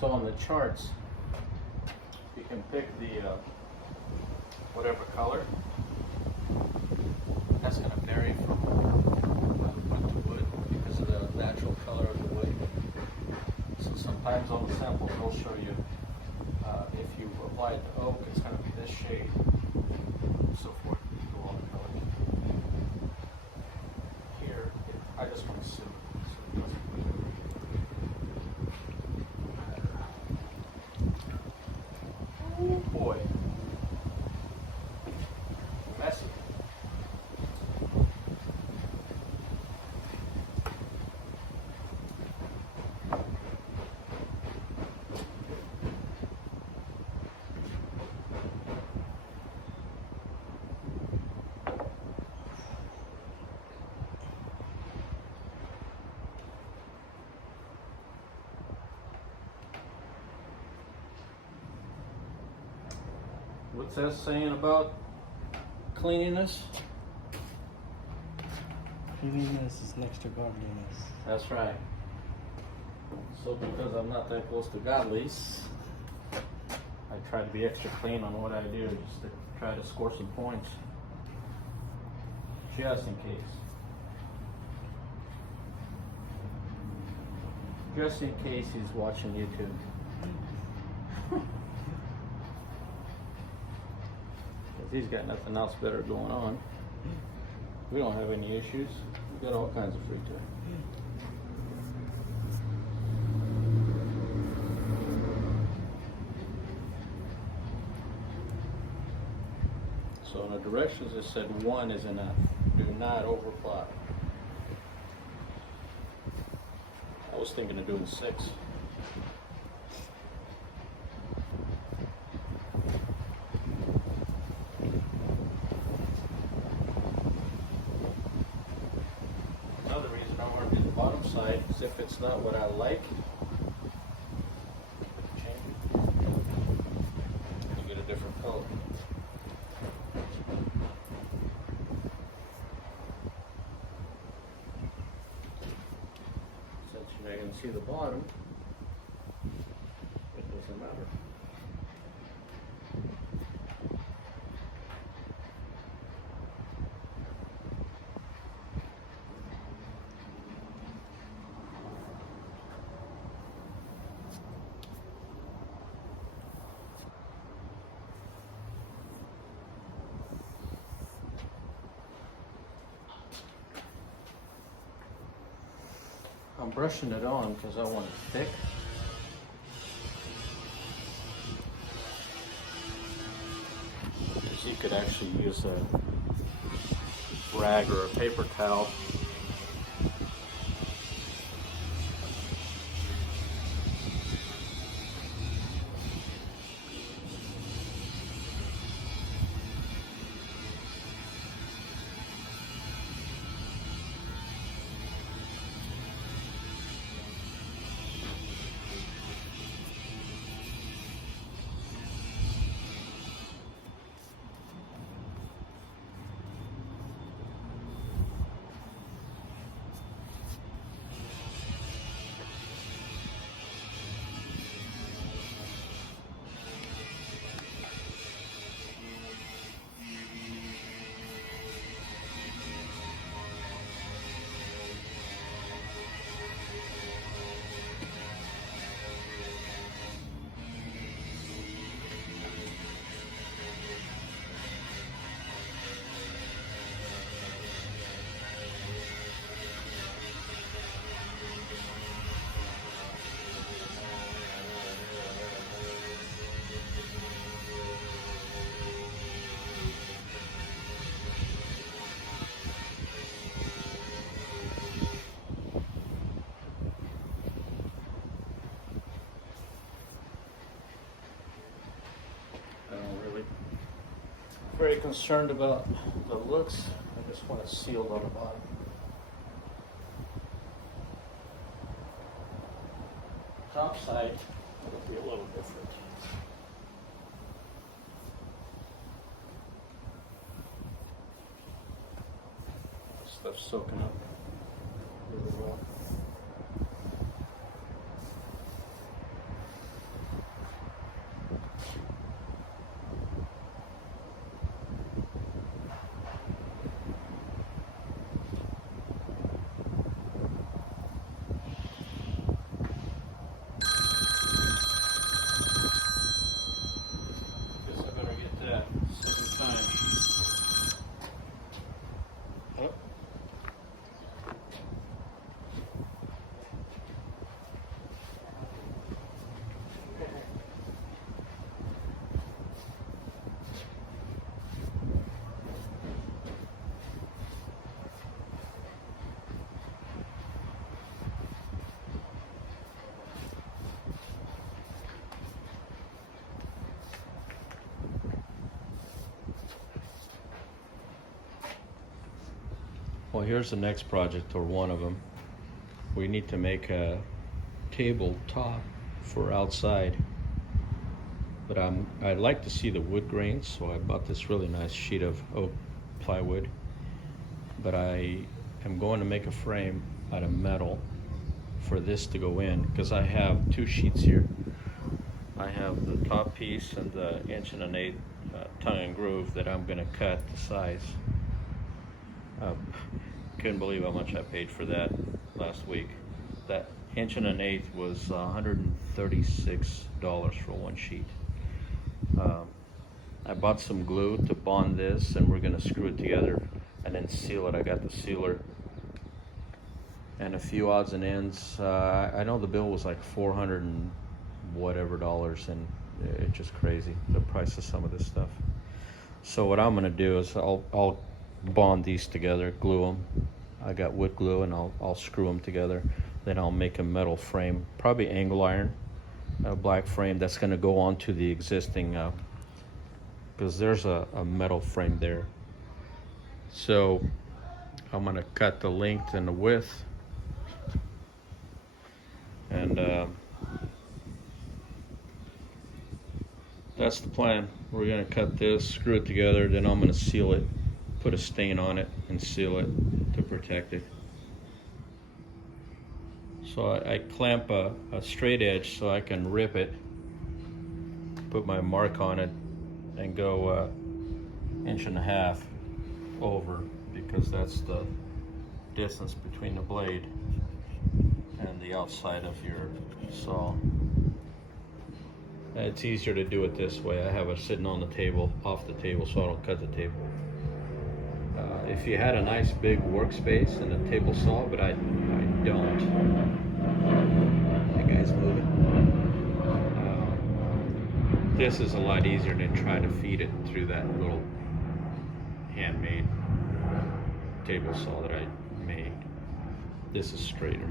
So on the charts, you can pick the whatever color. That's going to vary from wood to wood because of the natural color of the wood. So sometimes on the samples they'll show you if you apply it to oak, it's going to be this shade, and so forth, through all the colors. Here, I just want to assume so it doesn't matter. Oh boy. Messy. What's that saying about cleanliness? Cleanliness is next to godliness. That's right. So because I'm not that close to godlies, I try to be extra clean on what I do, just to try to score some points. Just in case. Just in case he's watching YouTube. He's got nothing else better going on. We don't have any issues. We got all kinds of free time. So in the directions it said 1 is enough. Do not overplot. I was thinking of doing 6. Another reason I want to do the bottom side is if it's not what I like, change it. You get a different color. Since you're not going to see the bottom, it doesn't matter. I'm brushing it on because I want it thick. Because you could actually use a rag or a paper towel. Very concerned about the looks. I just want it sealed on the bottom. Top side will be a little different. Stuff's soaking up really well. Well, here's the next project, or one of them. We need to make a tabletop for outside, but I'd like to see the wood grains, so I bought this really nice sheet of oak plywood. But I am going to make a frame out of metal for this to go in, because I have two sheets here. I have the top piece and the 1.125" tongue and groove that I'm going to cut the size. Couldn't believe how much I paid for that last week. That 1.125" was $136 for one sheet. I bought some glue to bond this, and we're going to screw it together and then seal it. I got the sealer and a few odds and ends. I know the bill was like $400 and whatever dollars, and it's just crazy, the price of some of this stuff. So what I'm going to do is I'll bond these together, glue them. I got wood glue, and I'll screw them together. Then I'll make a metal frame, probably angle iron, a black frame that's going to go onto the existing, because there's a metal frame there. So I'm going to cut the length and the width, and that's the plan. We're going to cut this, screw it together, then I'm going to seal it, put a stain on it, and seal it to protect it. So I clamp a straight edge so I can rip it, put my mark on it, and go 1.5 inches over, because that's the distance between the blade and the outside of your saw. It's easier to do it this way. I have it sitting on the table, off the table, so I don't cut the table. If you had a nice big workspace and a table saw, but I don't. That guy's moving. This is a lot easier than trying to feed it through that little handmade table saw that I made. This is straighter.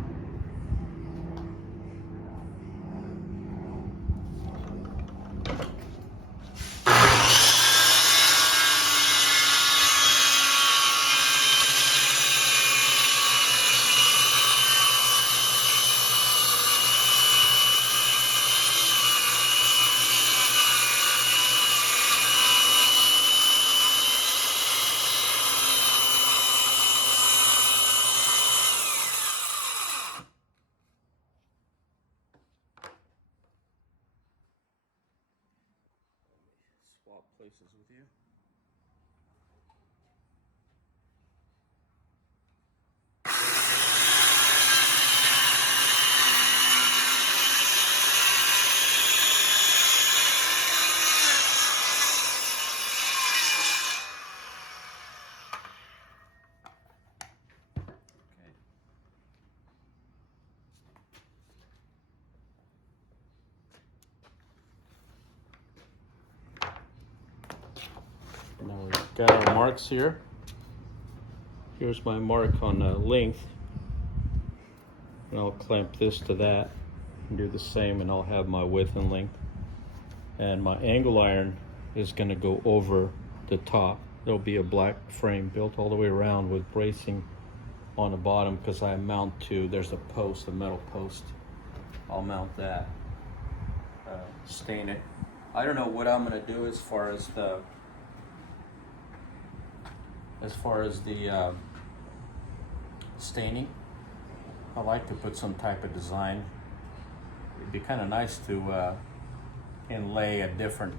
Swap places with you. Now we've got our marks here. Here's my mark on the length, and I'll clamp this to that and do the same, and I'll have my width and length. And my angle iron is going to go over the top. There'll be a black frame built all the way around with bracing on the bottom, because I mount to, there's a post, a metal post. I'll mount that, stain it. I don't know what I'm going to do as far as the staining. I like to put some type of design. It'd be kind of nice to inlay a different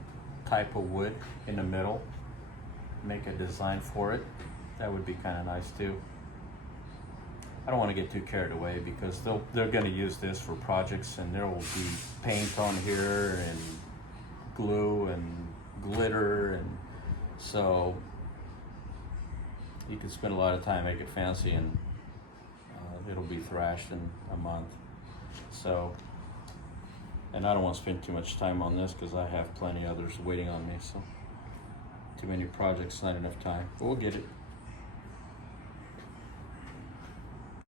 type of wood in the middle, make a design for it. That would be kind of nice too. I don't want to get too carried away, because they're going to use this for projects, and there will be paint on here and glue and glitter, and so you could spend a lot of time make it fancy, and it'll be thrashed in a month. So, and I don't want to spend too much time on this, because I have plenty others waiting on me. So, too many projects, not enough time. But we'll get it.